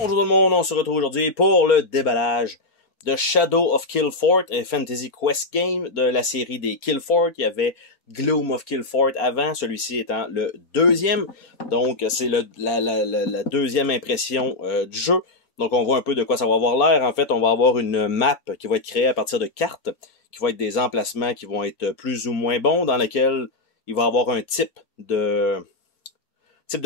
Bonjour tout le monde, on se retrouve aujourd'hui pour le déballage de Shadow of Kill Fort, un Fantasy Quest game de la série des Kill Fort. Il y avait Gloom of Kill Fort avant, celui-ci étant le deuxième. Donc c'est la deuxième impression du jeu. Donc on voit un peu de quoi ça va avoir l'air. En fait, on va avoir une map qui va être créée à partir de cartes, qui vont être des emplacements qui vont être plus ou moins bons, dans lesquels il va y avoir un type de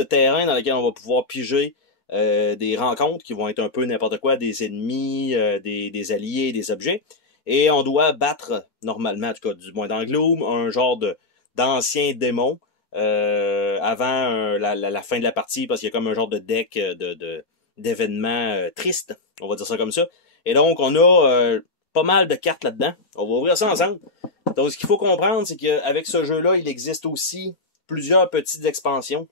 terrain dans lequel on va pouvoir piger des rencontres qui vont être un peu n'importe quoi, des ennemis, des alliés, des objets. Et on doit battre, normalement, en tout cas du moins dans Gloom, un genre d'ancien démon avant la fin de la partie, parce qu'il y a comme un genre de deck d'événements tristes, on va dire ça comme ça. Et donc, on a pas mal de cartes là-dedans. On va ouvrir ça ensemble. Donc, ce qu'il faut comprendre, c'est qu'avec ce jeu-là, il existe aussi plusieurs petites expansions.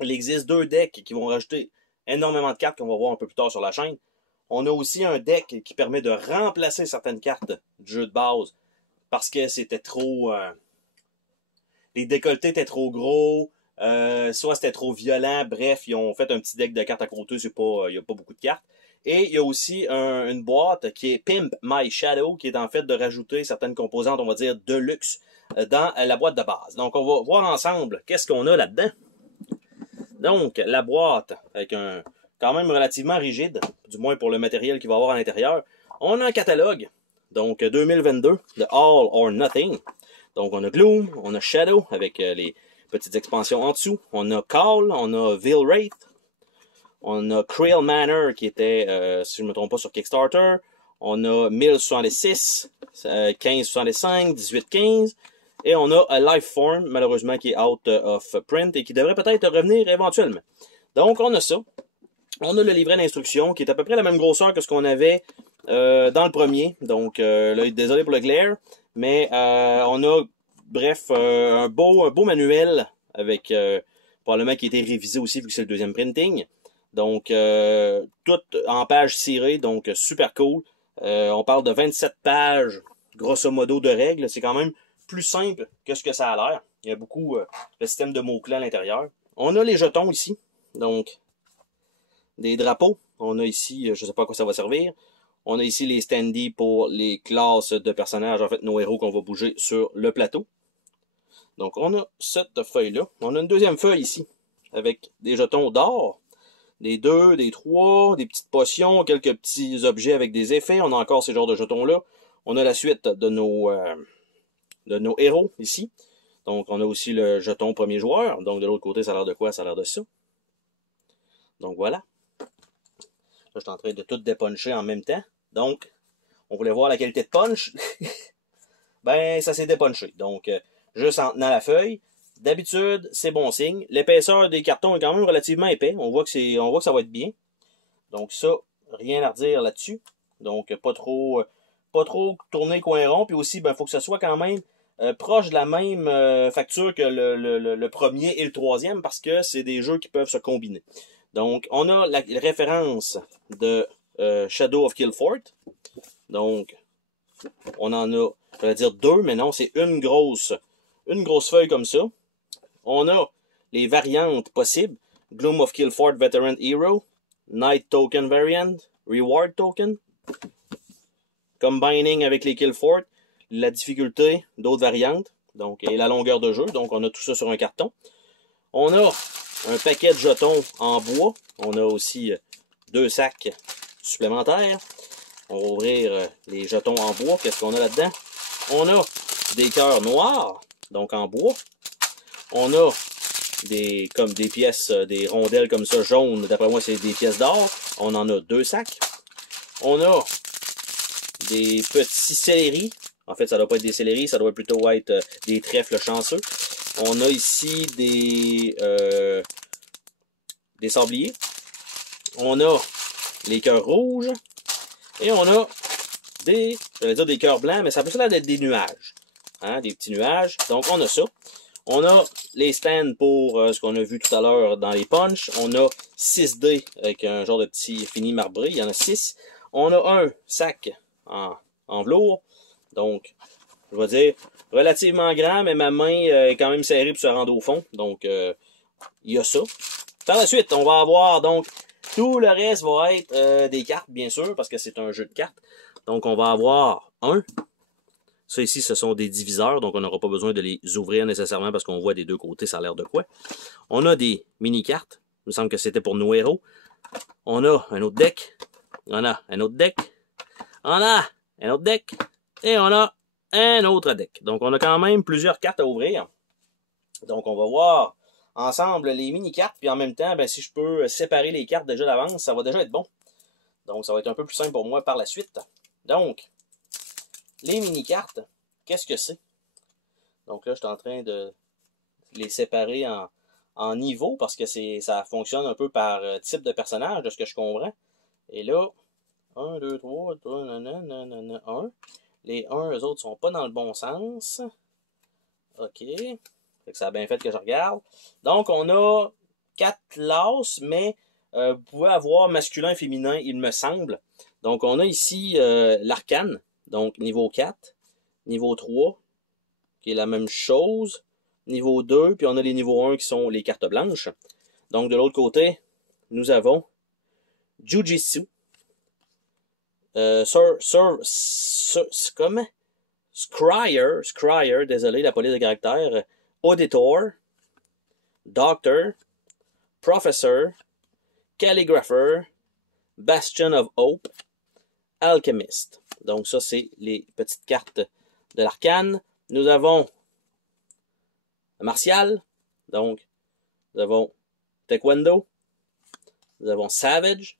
Il existe 2 decks qui vont rajouter énormément de cartes qu'on va voir un peu plus tard sur la chaîne. On a aussi un deck qui permet de remplacer certaines cartes du jeu de base parce que c'était trop... les décolletés étaient trop gros, soit c'était trop violent. Bref, ils ont fait un petit deck de cartes à côté, il n'y a pas beaucoup de cartes. Et il y a aussi une boîte qui est Pimp My Shadow, qui est en fait de rajouter certaines composantes, on va dire, de luxe dans la boîte de base. Donc, on va voir ensemble qu'est-ce qu'on a là-dedans. Donc, la boîte, avec un quand même relativement rigide, du moins pour le matériel qu'il va y avoir à l'intérieur. On a un catalogue, donc 2022, de All or Nothing. Donc, on a Gloom, on a Shadow, avec les petites expansions en dessous. On a Call, on a Vilwraith, on a Creel Manor, qui était, si je ne me trompe pas, sur Kickstarter. On a 1066, 1565, 1815. Et on a A Lifeform, malheureusement, qui est out of print et qui devrait peut-être revenir éventuellement. Donc, on a ça. On a le livret d'instructions qui est à peu près la même grosseur que ce qu'on avait dans le premier. Donc, là, désolé pour le glare. Mais on a, bref, un beau manuel avec probablement qui a été révisé aussi vu que c'est le deuxième printing. Donc, tout en pages cirées, donc super cool. On parle de 27 pages, grosso modo, de règles. C'est quand même plus simple que ce que ça a l'air. Il y a beaucoup le système de mots-clés à l'intérieur. On a les jetons ici. Donc, des drapeaux. On a ici, je ne sais pas à quoi ça va servir. On a ici les standees pour les classes de personnages, en fait, nos héros qu'on va bouger sur le plateau. Donc, on a cette feuille-là. On a une deuxième feuille ici, avec des jetons d'or. Des 2, des 3, des petites potions, quelques petits objets avec des effets. On a encore ces genres de jetons-là. On a la suite de nos héros ici. Donc, on a aussi le jeton premier joueur. Donc, de l'autre côté, ça a l'air de quoi? Ça a l'air de ça. Donc, voilà. Là, je suis en train de tout dépuncher en même temps. Donc, on voulait voir la qualité de punch. Ben, ça s'est dépunché. Donc, juste en tenant la feuille. D'habitude, c'est bon signe. L'épaisseur des cartons est quand même relativement épais. On voit que ça va être bien. Donc, ça, rien à redire là-dessus. Donc, pas trop tourner coin rond. Puis aussi, ben, faut que ce soit quand même proche de la même facture que le premier et le troisième parce que c'est des jeux qui peuvent se combiner. Donc, on a la référence de Shadow of Kill Fort. Donc, on en a, je vais dire 2, mais non, c'est une grosse feuille comme ça. On a les variantes possibles. Gloom of Kill Fort Veteran Hero, Night Token Variant, Reward Token, Combining avec les Kill Fort, la difficulté d'autres variantes, donc, et la longueur de jeu. Donc, on a tout ça sur un carton. On a un paquet de jetons en bois. On a aussi 2 sacs supplémentaires. On va ouvrir les jetons en bois. Qu'est-ce qu'on a là-dedans? On a des cœurs noirs, donc en bois. On a comme des pièces, des rondelles comme ça, jaunes. D'après moi, c'est des pièces d'or. On en a 2 sacs. On a des petits céleris. En fait, ça ne doit pas être des céleris, ça doit plutôt être des trèfles chanceux. On a ici des sabliers. On a les cœurs rouges. Et on a des cœurs blancs, mais ça peut l'air d'être des nuages. Hein, des petits nuages. Donc, on a ça. On a les stands pour ce qu'on a vu tout à l'heure dans les punchs. On a 6 dés avec un genre de petit fini marbré. Il y en a 6. On a un sac en velours. Donc, je vais dire relativement grand, mais ma main est quand même serrée pour se rendre au fond. Donc, il y a ça. Par la suite, on va avoir donc Tout le reste va être des cartes, bien sûr, parce que c'est un jeu de cartes. Donc, on va avoir un. Ça ici, ce sont des diviseurs, donc on n'aura pas besoin de les ouvrir nécessairement parce qu'on voit des deux côtés, ça a l'air de quoi. On a des mini-cartes. Il me semble que c'était pour nos héros. On a un autre deck. On a un autre deck. On a un autre deck. Et on a un autre deck. Donc, on a quand même plusieurs cartes à ouvrir. Donc, on va voir ensemble les mini-cartes. Puis en même temps, ben, si je peux séparer les cartes déjà d'avance, ça va déjà être bon. Donc, ça va être un peu plus simple pour moi par la suite. Donc, les mini-cartes, qu'est-ce que c'est? Donc là, je suis en train de les séparer en niveaux parce que ça fonctionne un peu par type de personnage, de ce que je comprends. Et là, 1, 2, 3, 1. Les 1, eux autres, sont pas dans le bon sens. OK. Fait que ça a bien fait que je regarde. Donc, on a 4 classes, mais vous pouvez avoir masculin et féminin, il me semble. Donc, on a ici l'arcane. Donc, niveau 4, niveau 3, qui est la même chose, niveau 2, puis on a les niveaux 1 qui sont les cartes blanches. Donc, de l'autre côté, nous avons Jujitsu, comment? Scryer, désolé, la police de caractère, Auditor, Doctor, Professor, Calligrapher, Bastion of Hope, Alchemist. Donc ça, c'est les petites cartes de l'arcane. Nous avons martial, donc nous avons taekwondo, nous avons savage,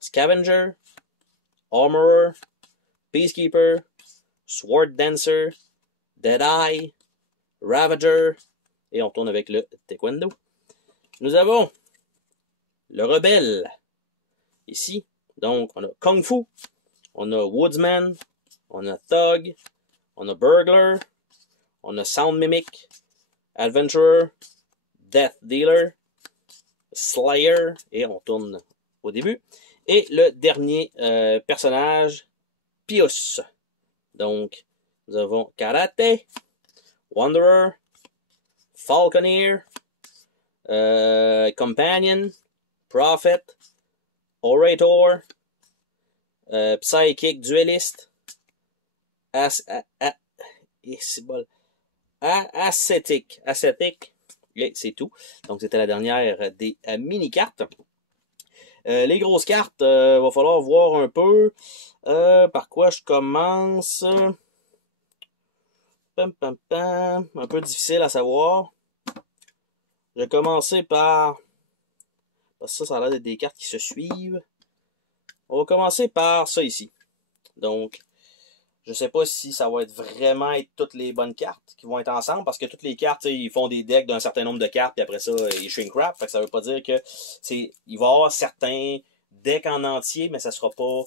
scavenger, armorer, peacekeeper, sword dancer, deadeye, ravager, et on tourne avec le taekwondo. Nous avons le rebelle, ici, donc on a kung fu, on a woodsman, on a thug, on a burglar, on a sound mimic, adventurer, death dealer, slayer, et on tourne au début. Et le dernier personnage, Pius. Donc, nous avons karaté, wanderer, falconer, companion, prophet, orator, psychic duelist, ascétique, et c'est tout. Donc, c'était la dernière des mini-cartes. Les grosses cartes, va falloir voir un peu par quoi je commence. Un peu difficile à savoir. Je vais commencer par... Parce que ça a l'air d'être des cartes qui se suivent. On va commencer par ça ici. Donc, je sais pas si ça va être vraiment être toutes les bonnes cartes qui vont être ensemble, parce que toutes les cartes, ils font des decks d'un certain nombre de cartes, puis après ça, ils shrink wrap. Fait que ça veut pas dire que il va y avoir certains decks en entier, mais ça sera pas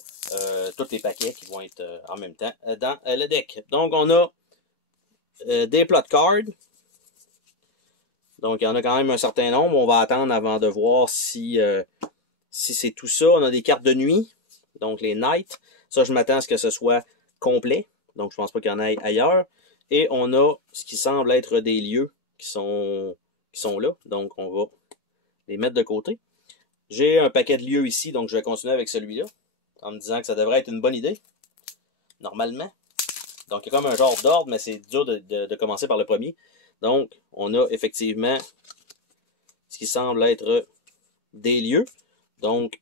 tous les paquets qui vont être en même temps dans le deck. Donc, on a des plot cards. Donc, il y en a quand même un certain nombre. On va attendre avant de voir si c'est tout ça. On a des cartes de nuit, donc les night. Ça, je m'attends à ce que ce soit complet. Donc, je pense pas qu'il y en ait ailleurs. Et on a ce qui semble être des lieux qui sont là. Donc, on va les mettre de côté. J'ai un paquet de lieux ici, donc je vais continuer avec celui-là, en me disant que ça devrait être une bonne idée, normalement. Donc, il y a comme un genre d'ordre, mais c'est dur de commencer par le premier. Donc, on a effectivement ce qui semble être des lieux. Donc,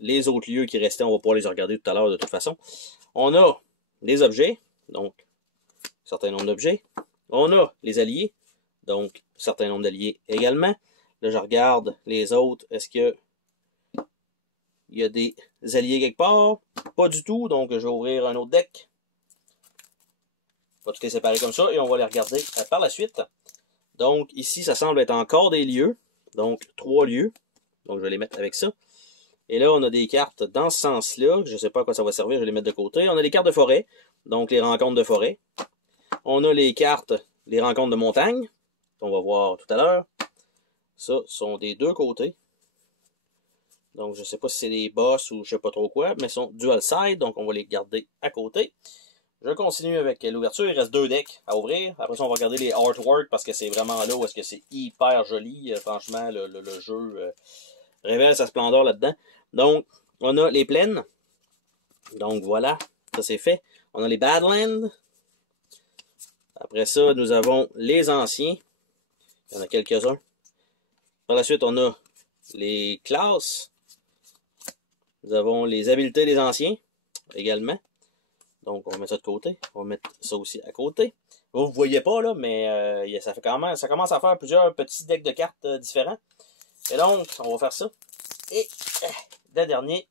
les autres lieux qui restaient, on va pouvoir les regarder tout à l'heure de toute façon. On a les objets, donc un certain nombre d'objets. On a les alliés, donc un certain nombre d'alliés également. Là, je regarde les autres. Est-ce que il y a des alliés quelque part? Pas du tout, donc je vais ouvrir un autre deck. On va tout les séparer comme ça et on va les regarder par la suite. Donc ici, ça semble être encore des lieux. Donc 3 lieux. Donc je vais les mettre avec ça. Et là, on a des cartes dans ce sens-là. Je ne sais pas à quoi ça va servir, je vais les mettre de côté. On a les cartes de forêt, donc les rencontres de forêt. On a les cartes, les rencontres de montagne, qu'on va voir tout à l'heure. Ça sont des deux côtés. Donc je ne sais pas si c'est des boss ou je ne sais pas trop quoi, mais sont dual side, donc on va les garder à côté. Je continue avec l'ouverture. Il reste 2 decks à ouvrir. Après ça, on va regarder les artworks parce que c'est vraiment là où est-ce que c'est hyper joli. Franchement, le jeu révèle sa splendeur là-dedans. Donc, on a les plaines. Donc, voilà, ça c'est fait. On a les Badlands. Après ça, nous avons les anciens. Il y en a quelques-uns. Par la suite, on a les classes. Nous avons les habiletés des anciens également. Donc, on va mettre ça de côté. On va mettre ça aussi à côté. Vous ne voyez pas, là, mais ça commence à faire plusieurs petits decks de cartes différents. Et donc, on va faire ça. Et le dernier,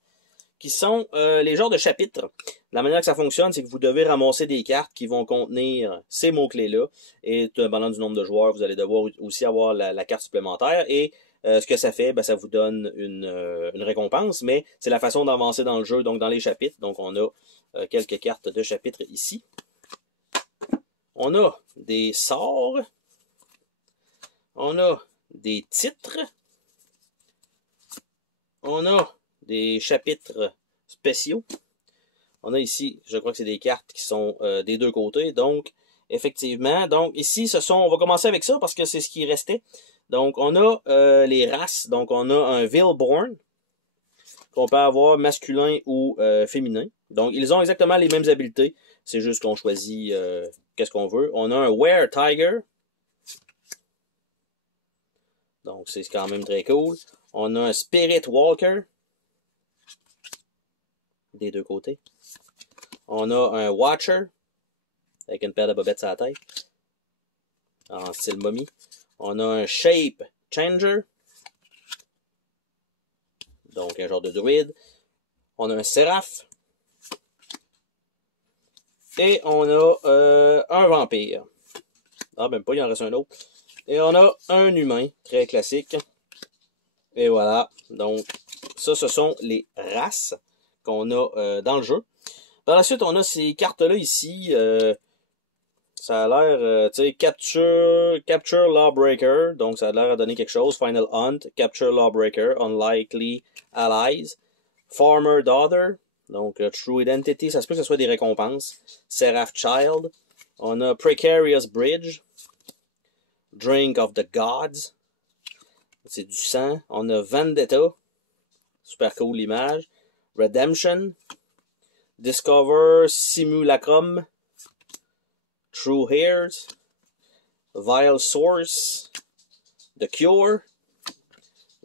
qui sont les genres de chapitres. La manière que ça fonctionne, c'est que vous devez ramasser des cartes qui vont contenir ces mots-clés-là. Et tout dépendant du nombre de joueurs, vous allez devoir aussi avoir la carte supplémentaire. Et ce que ça fait, ben, ça vous donne une récompense, mais c'est la façon d'avancer dans le jeu, donc dans les chapitres. Donc on a quelques cartes de chapitres ici. On a des sorts. On a des titres. On a des chapitres spéciaux. On a ici, je crois que c'est des cartes qui sont des deux côtés. Donc, effectivement, donc ici, on va commencer avec ça parce que c'est ce qui restait. Donc, on a les races. Donc, on a un Veilborn qu'on peut avoir masculin ou féminin. Donc, ils ont exactement les mêmes habiletés. C'est juste qu'on choisit qu'est-ce qu'on veut. On a un Were Tiger. Donc, c'est quand même très cool. On a un Spirit Walker. Des deux côtés. On a un Watcher. Avec une paire de bobettes à la tête. En style momie. On a un Shape Changer. Donc, un genre de druide. On a un Séraph. Et on a un vampire. Ah, même pas, il en reste un autre. Et on a un humain, très classique. Et voilà. Donc, ça, ce sont les races qu'on a dans le jeu. Par la suite, on a ces cartes-là ici. Ça a l'air, tu sais, Capture Lawbreaker. Donc, ça a l'air à donner quelque chose. Final Hunt. Capture Lawbreaker. Unlikely Allies. Farmer Daughter. Donc, True Identity. Ça se peut que ce soit des récompenses. Seraph Child. On a Precarious Bridge. Drink of the Gods. C'est du sang. On a Vendetta. Super cool l'image. Redemption. Discover Simulacrum. True Hairs. Vile Source. The Cure.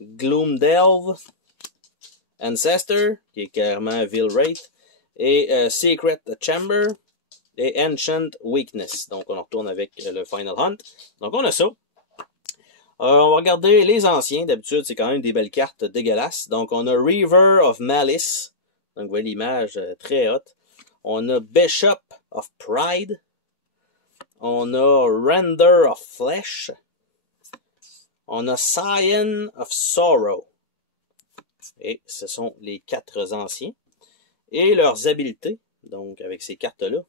Gloom Delve. Ancestor, qui est carrément Vil Wraith. Et Secret Chamber. Et Ancient Weakness. Donc, on retourne avec le Final Hunt. Donc, on a ça. On va regarder les anciens. D'habitude, c'est quand même des belles cartes dégueulasses. Donc, on a Reaver of Malice. Donc, vous voyez l'image très haute. On a Bishop of Pride. On a Render of Flesh. On a Scion of Sorrow. Et ce sont les 4 anciens. Et leurs habiletés, donc avec ces cartes-là.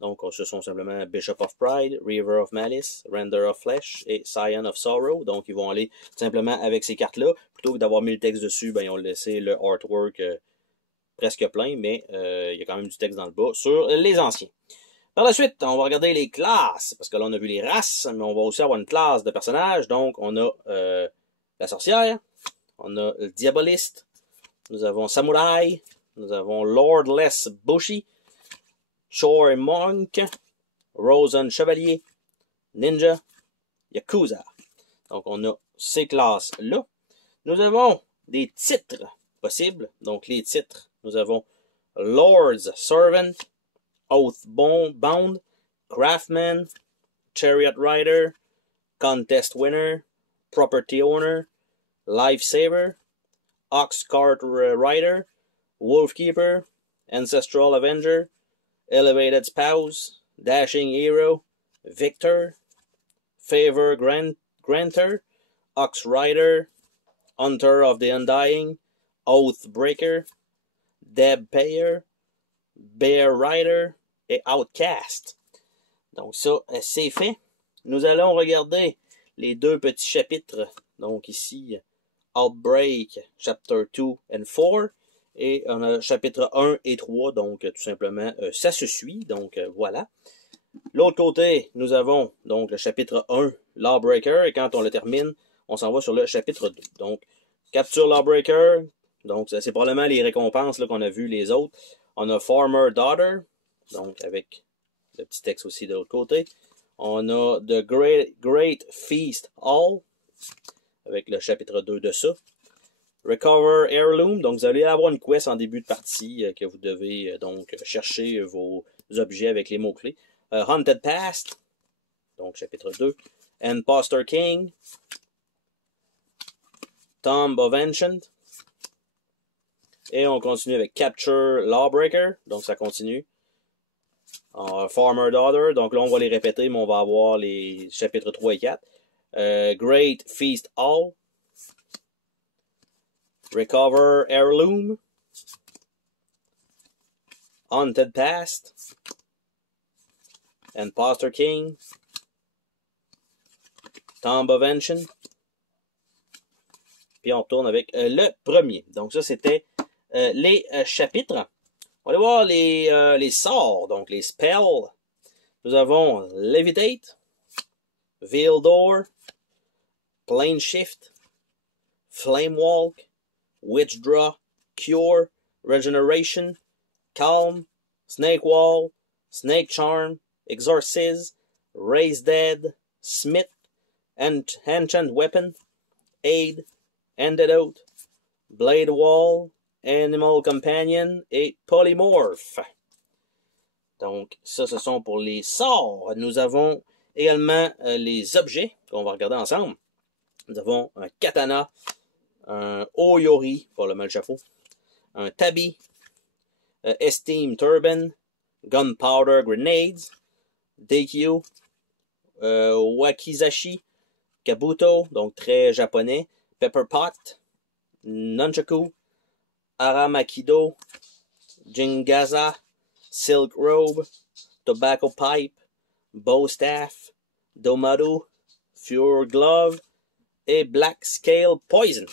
Donc, ce sont simplement Bishop of Pride, Reaver of Malice, Render of Flesh et Scion of Sorrow. Donc, ils vont aller simplement avec ces cartes-là. Plutôt que d'avoir mis le texte dessus, ben, ils ont laissé le artwork presque plein, mais il y a quand même du texte dans le bas sur les anciens. Par la suite, on va regarder les classes, parce que là, on a vu les races, mais on va aussi avoir une classe de personnages. Donc, on a la sorcière, on a le diaboliste, nous avons Samouraï, nous avons Lordless Bushi, Chore Monk, Rosen Chevalier, Ninja, Yakuza. Donc, on a ces classes-là. Nous avons des titres possibles. Donc, les titres, nous avons Lord's Servant, Oathbound, Craftsman, Chariot Rider, Contest Winner, Property Owner, Lifesaver, Ox Cart Rider, Wolfkeeper, Ancestral Avenger, Elevated Spouse, Dashing Hero, Victor, Favor Granter, Ox Rider, Hunter of the Undying, Oathbreaker, Deb Payer, Bear Rider et Outcast. Donc ça, c'est fait. Nous allons regarder les 2 petits chapitres. Donc ici, Outbreak, Chapter 2 and 4. Et on a chapitre 1 et 3. Donc tout simplement, ça se suit. Donc voilà. L'autre côté, nous avons donc le chapitre 1, Lawbreaker. Et quand on le termine, on s'en va sur le chapitre 2. Donc, Capture Lawbreaker. Donc, c'est probablement les récompenses qu'on a vues les autres. On a Farmer Daughter. Donc, avec le petit texte aussi de l'autre côté. On a The Great Feast Hall. Avec le chapitre 2 de ça. Recover Heirloom. Donc, vous allez avoir une quest en début de partie que vous devez donc chercher vos objets avec les mots-clés. Haunted Past. Donc, chapitre 2. Imposter King. Tomb of Ancient. Et on continue avec Capture Lawbreaker. Donc, ça continue. Farmer Daughter. Donc là, on va les répéter, mais on va avoir les chapitres 3 et 4. Great Feast Hall. Recover Heirloom. Haunted Past. Imposter King. Tomb of Ancient. Puis on retourne avec le premier. Donc ça, c'était les chapitres. On va aller voir les sorts, donc les spells. Nous avons Levitate, Veil Door, Plane Shift, Flame Walk, Witch Draw, Cure, Regeneration, Calm, Snake Wall, Snake Charm, Exorcise, Raise Dead, Smith, Enchant Weapon, Aid, Antidote, Blade Wall, Animal Companion et Polymorph. Donc, ça, ce sont pour les sorts. Nous avons également les objets qu'on va regarder ensemble. Nous avons un katana, un oyori, probablement le chapeau, un tabi, Esteem Turban, Gunpowder Grenades, Deikyu, Wakizashi, Kabuto, donc très japonais, Pepper Pot, Nunchaku, Aramakido, Jingaza, Silk Robe, Tobacco Pipe, Bow Staff, Domaru, Fure Glove et Black Scale Poison.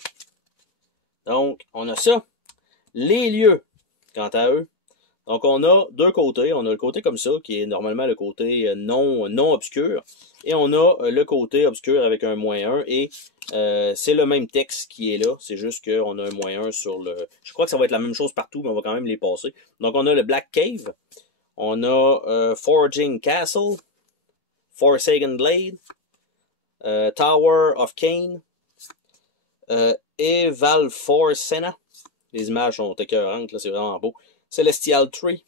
Donc, on a ça. Les lieux, quant à eux. Donc, on a deux côtés. On a le côté comme ça, qui est normalement le côté non obscur. Et on a le côté obscur avec un -1. Et c'est le même texte qui est là. C'est juste qu'on a un -1 sur le... Je crois que ça va être la même chose partout, mais on va quand même les passer. Donc, on a le Black Cave. On a Forging Castle. Forsaken Blade. Tower of Cain. Et Valforcena. Les images sont écœurantes, là, c'est vraiment beau. Celestial Tree,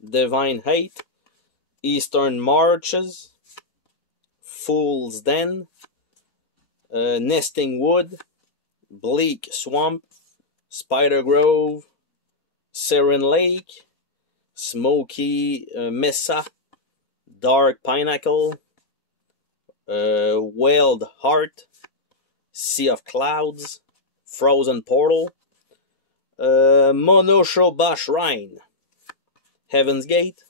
Divine Hate, Eastern Marches, Fool's Den, Nesting Wood, Bleak Swamp, Spider Grove, Siren Lake, Smoky Mesa, Dark Pinnacle, Wild Heart, Sea of Clouds, Frozen Portal, Monoshoba Shrine, Heaven's Gate,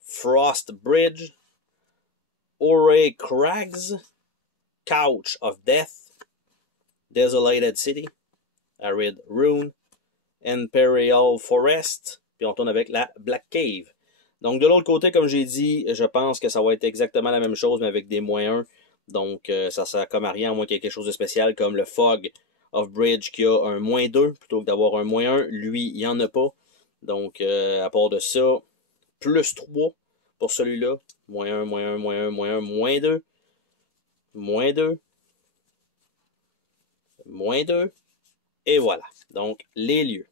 Frost Bridge, Ore Crags, Couch of Death, Desolated City, Arid Rune, Imperial Forest, puis on tourne avec la Black Cave. Donc de l'autre côté, comme j'ai dit, je pense que ça va être exactement la même chose, mais avec des -1. Donc ça sert comme à rien, à moins qu'il y ait quelque chose de spécial, comme le Fog of Bridge qui a un -2 plutôt que d'avoir un -1. Lui, il n'y en a pas. Donc, à part de ça, +3 pour celui-là. -1, -1, -1, -1, -2. -2. -2. Et voilà. Donc, les lieux.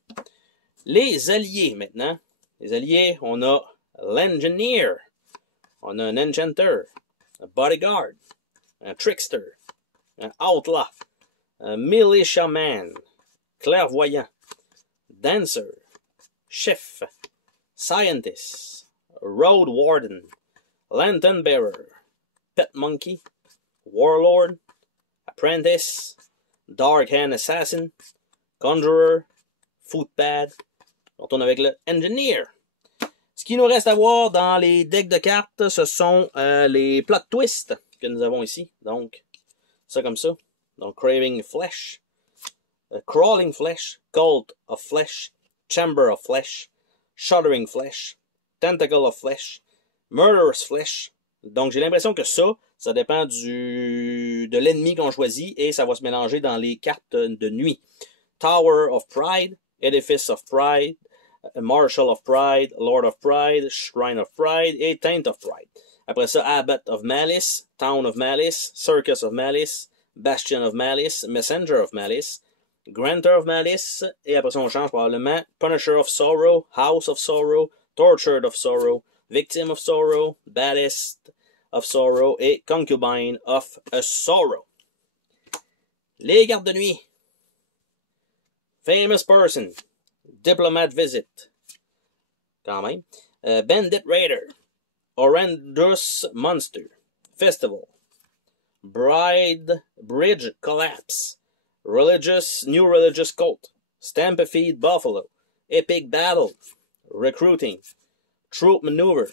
Les alliés, maintenant. Les alliés, on a l'Engineer. On a un Enchanter. Un Bodyguard. Un Trickster. Un Outlaw. Un Militiaman, Clairvoyant, Dancer, Chef, Scientist, Road Warden, Lantern Bearer, Pet Monkey, Warlord, Apprentice, Dark Hand Assassin, Conjurer, Footpad. On tourne avec le Engineer. Ce qu'il nous reste à voir dans les decks de cartes, ce sont les plot twists que nous avons ici. Donc, ça comme ça. Donc, Craving Flesh, Crawling Flesh, Cult of Flesh, Chamber of Flesh, Shuddering Flesh, Tentacle of Flesh, Murderous Flesh. Donc, j'ai l'impression que ça Ça dépend de l'ennemi qu'on choisit et ça va se mélanger dans les cartes de nuit. Tower of Pride, Edifice of Pride, Marshal of Pride, Lord of Pride, Shrine of Pride et Taint of Pride. Après ça, Abbot of Malice, Town of Malice, Circus of Malice, Bastion of Malice, Messenger of Malice, Granter of Malice, et après ça on change probablement Punisher of Sorrow, House of Sorrow, Tortured of Sorrow, Victim of Sorrow, Baddest of Sorrow et Concubine of Sorrow. Les cartes de nuit. Famous Person, Diplomat Visit, quand même, Bandit Raider, Horrendous Monster, Festival, Bridge Collapse, New Religious Cult, Stampede Buffalo, Epic Battle, Recruiting, Troop Maneuver,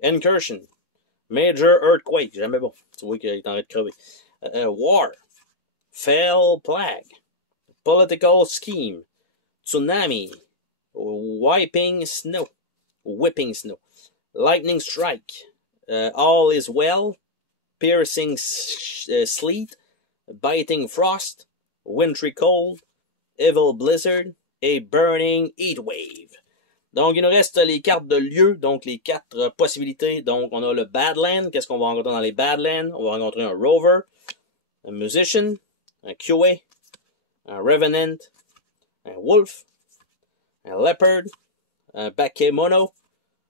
Incursion, Major Earthquake, jamais bon, tu vois qu'il est en train de crever, War, Fell Plague, Political Scheme, Tsunami, Whipping Snow, Lightning Strike, All is Well, Piercing Sleet, Biting Frost, Wintry Cold, Evil Blizzard et Burning Heatwave. Donc, il nous reste les cartes de lieu, donc les 4 possibilités. Donc, on a le Badland. Qu'est-ce qu'on va rencontrer dans les Badlands? On va rencontrer un Rover, un Musician, un QA, un Revenant, un Wolf, un Leopard, un Bakemono,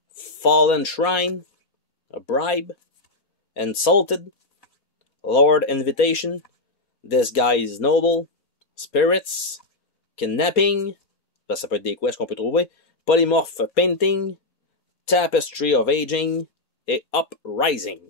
Fallen Shrine, a Bribe, Insulted, Lord Invitation, Disguised Noble, Spirits, Kidnapping, ça peut être des quests qu'on peut trouver, Polymorph Painting, Tapestry of Aging et Uprising.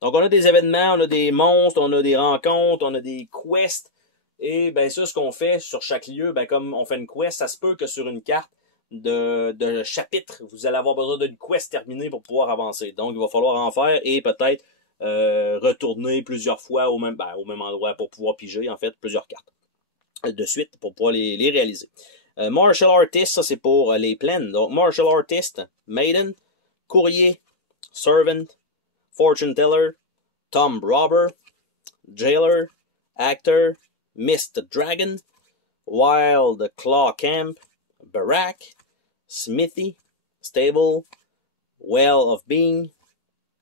Donc on a des événements, on a des monstres, on a des rencontres, on a des quests. Et bien ça, ce qu'on fait sur chaque lieu, ben comme on fait une quest, ça se peut que sur une carte de chapitre, vous allez avoir besoin d'une quest terminée pour pouvoir avancer. Donc il va falloir en faire et peut-être retourner plusieurs fois au même endroit pour pouvoir piger en fait plusieurs cartes de suite pour pouvoir les réaliser. Martial Artist, ça c'est pour les plaines. Donc Martial Artist, Maiden, Courrier, Servant, Fortune Teller, Tomb Robber, Jailer, Actor, Mist Dragon, Wild Claw Camp, Barack, Smithy, Stable, Well of Being,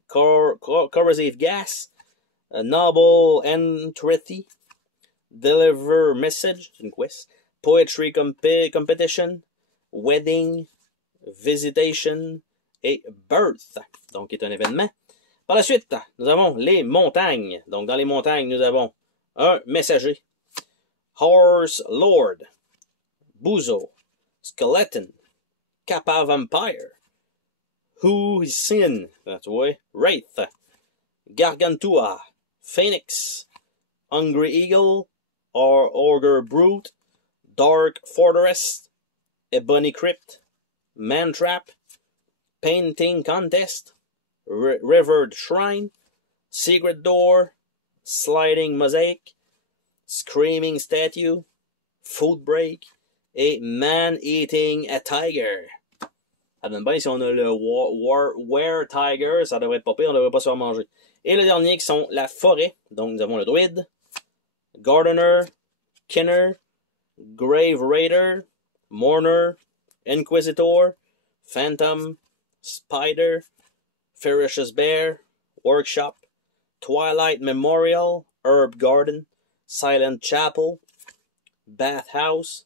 Corrosive Gas, Noble Entropy, Deliver Message, une quest, Poetry Competition, Wedding, Visitation et Birth, donc qui est un événement. Par la suite, nous avons les montagnes. Donc dans les montagnes, nous avons un messager, Horse Lord, Buzo, Skeleton, Kappa Vampire, Who is Sin, tu vois, Wraith, Gargantua, Phoenix, Hungry Eagle, or Ogre Brute, Dark Fortress, Ebony Crypt, Mantrap, Painting Contest, Revered Shrine, Secret Door, Sliding Mosaic, Screaming Statue, Food Break et Man Eating a Tiger. Ça donne bien si on a le Were Tiger, ça devrait être pas pire, on devrait pas se faire manger. Et le dernier qui sont la forêt. Donc nous avons le druide, Gardener, Kinner, Grave Raider, Mourner, Inquisitor, Phantom, Spider, Ferocious Bear, Workshop, Twilight Memorial, Herb Garden, Silent Chapel, Bathhouse,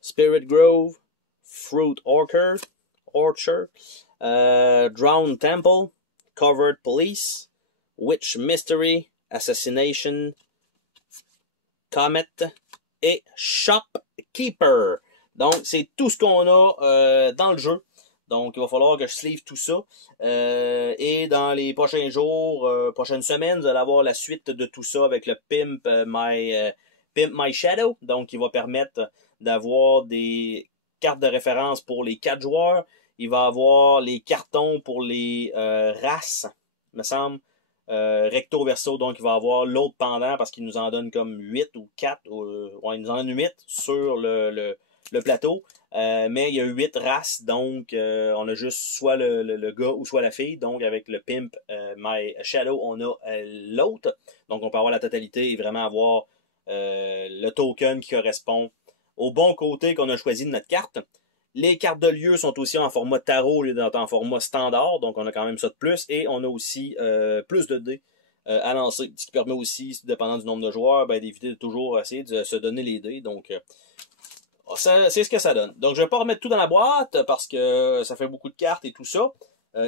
Spirit Grove, Fruit Orchard, Drowned Temple, Covered Police, Witch Mystery, Assassination, Comet et Shopkeeper. Donc, c'est tout ce qu'on a dans le jeu. Donc, il va falloir que je sleeve tout ça. Et dans les prochains jours, prochaines semaines, vous allez avoir la suite de tout ça avec le Pimp My Shadow. Donc, il va permettre d'avoir des cartes de référence pour les 4 joueurs. Il va avoir les cartons pour les races, me semble. Recto verso, donc il va avoir l'autre pendant parce qu'il nous en donne comme 8 ou 4. Il nous en donne 8 sur le plateau. Mais il y a 8 races, donc on a juste soit le gars ou soit la fille. Donc avec le Pimp My Shadow, on a l'autre. Donc on peut avoir la totalité et vraiment avoir le token qui correspond au bon côté qu'on a choisi de notre carte. Les cartes de lieu sont aussi en format tarot, en format standard, donc on a quand même ça de plus. Et on a aussi plus de dés à lancer, ce qui permet aussi, dépendant du nombre de joueurs, d'éviter de toujours essayer de se donner les dés. Donc c'est ce que ça donne. Donc je vais pas remettre tout dans la boîte parce que ça fait beaucoup de cartes et tout ça.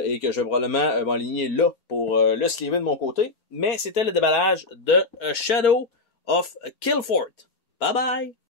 Et que je vais probablement m'aligner là pour le sleever de mon côté. Mais c'était le déballage de Shadow of Killfort. Bye bye!